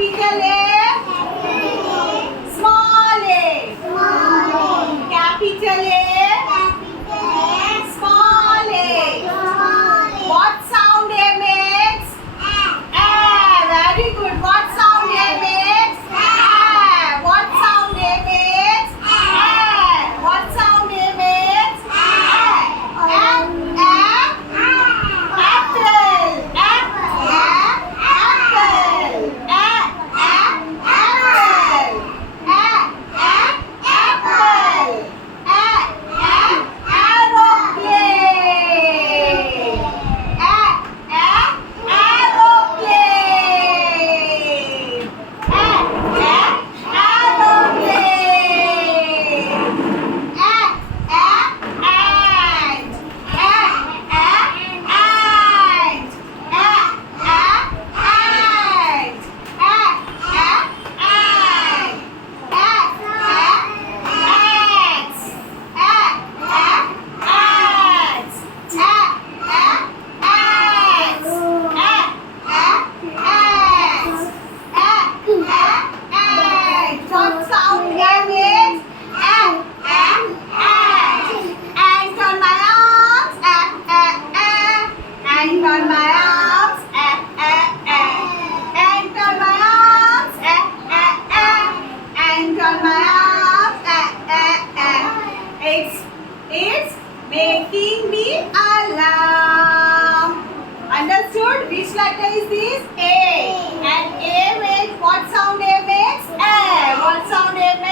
Capital A, small a. Capital A, small a. What sound A makes? A. Very good. What sound A makes? A. What sound A makes? A. What sound A makes? A. Apple. What sound A makes? Ant on my arms. Ant on my arms. Ant on my arms. Ant on my arms. It's making me alarm. Understood? Which letter is this? A. And A makes what sound A makes? A. What sound A makes?